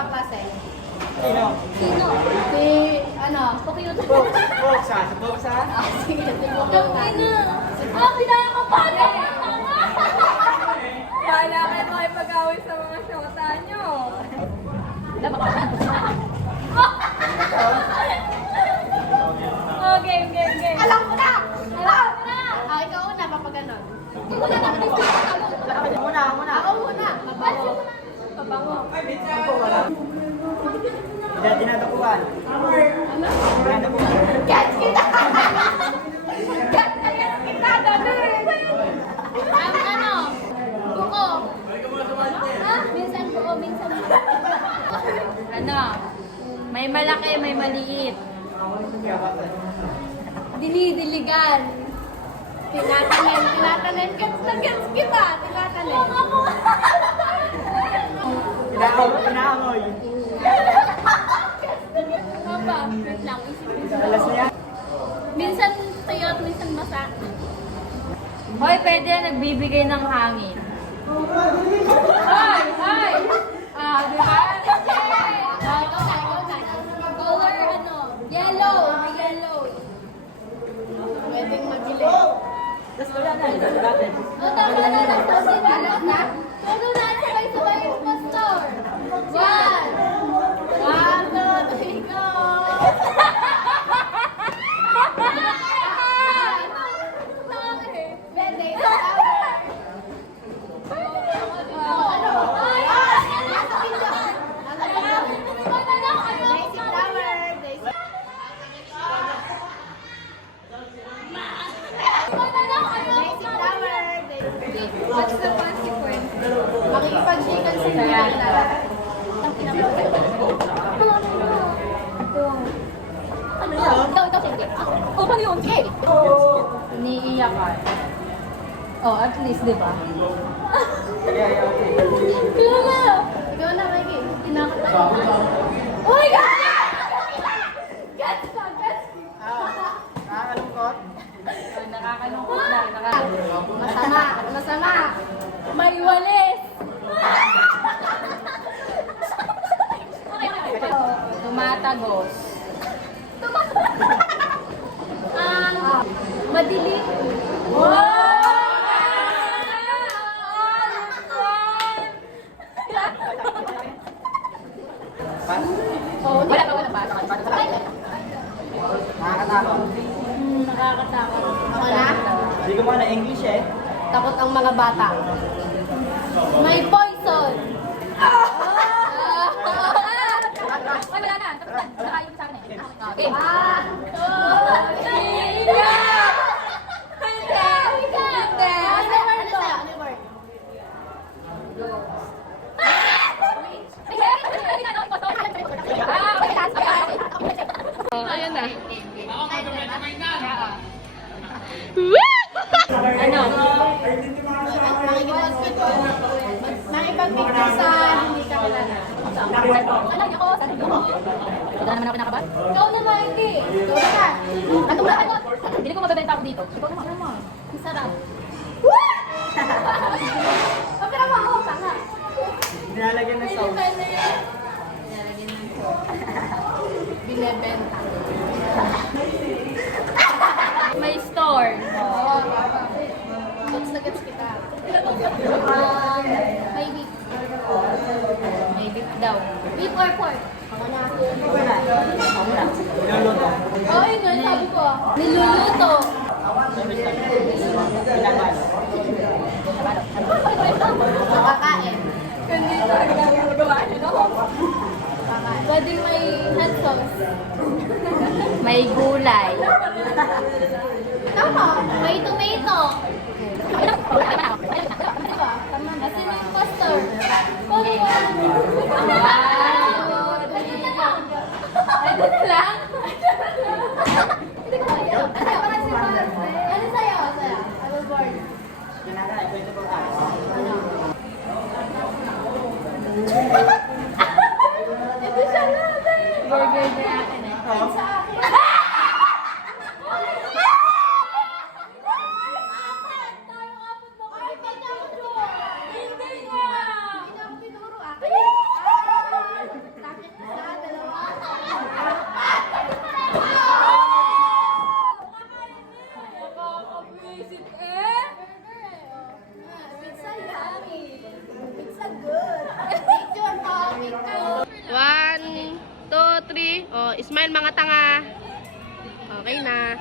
papase? Sino? Sino? Si, ano, Pokemon. Boksa. Sa Boksa? Sige, si Pokemon. Pinakapala! Bahala kayo makipag-away sa mga syota nyo. Oh, game. Alam ko na! Alam ko na! Ikaw una, papaganon. Muna. Ako muna. Pabango. Dinadapuan. Ano? Dinadapuan. Gets kita! Gets kita! Ano? Buko. Ha? Minsan buko, minsan buko. Ano? May malaki, may maliit. Dinidiligan. Tinatanan. Gets kita! Tinatanan. Inaamoy. Papa, wait lang. Isipin ko. Alas niya. Minsan tayo at minsan basa. Hoy, pwede nagbibigay ng hangin. Hoy! Di ba? Ikaw na. Color ano? Yellow. May yellow. Pwedeng magili. Tapos wala na. Natin. Tama na. Sabay-sabay yung pastor. One, two, three, go! Pwede. What's the consequence? Makikipag-shaken sa inyo. Ano yun? Ito, sige. Oh, paano yun? Okay. Iniiyak ka. Oh, at least, di ba? Ikaw na, Mikey. Tinakot. Oh my God! Gets ka! Nakakalungkot. Nakakalungkot na. Masama. May walis. Tumatagos. Madilim. Oh, wala pa. Nakakatakot. Nakakatakot. Ako na? Hindi ko na English eh. Takot ang mga bata. May poison. Ay, wala na. Tapos na. Nakaayos sa akin eh. Okay. Ayan na. Ano? Makipag-picture sa hindi ka kilala. Alay ako. Wala naman ako nakabat. Ikaw na, Mikey. Ikaw na. Ano ba? Hindi ko mabebenta ako dito. Ikaw naman. Ang sarap. Pagkara mo ako, tanga. Dinalagyan ng sauce. Binibenta. May store. Oo, papa. Gets na gets kita. May beef. May beef daw. Beef or pork? Ako na. Niluluto. Oo, yun nga, sabi ko. Niluluto. Pinabalo. Nakakain. Ganito ang ginagawa niyo. Pwede may hot sauce. May gulay. Tama. May tomato. Diba? Tama na. Kasi may pastor. Wow! Pwede na lang. Ano na lang? Hindi ko kaya. Ano sa'yo? I was born. Ito po tayo. Ano? Ito siya natin. Burger na akin eh. Sa akin. Hindi nga! Hindi na ako tinuro. Akin. Smile mga tanga. Okay na.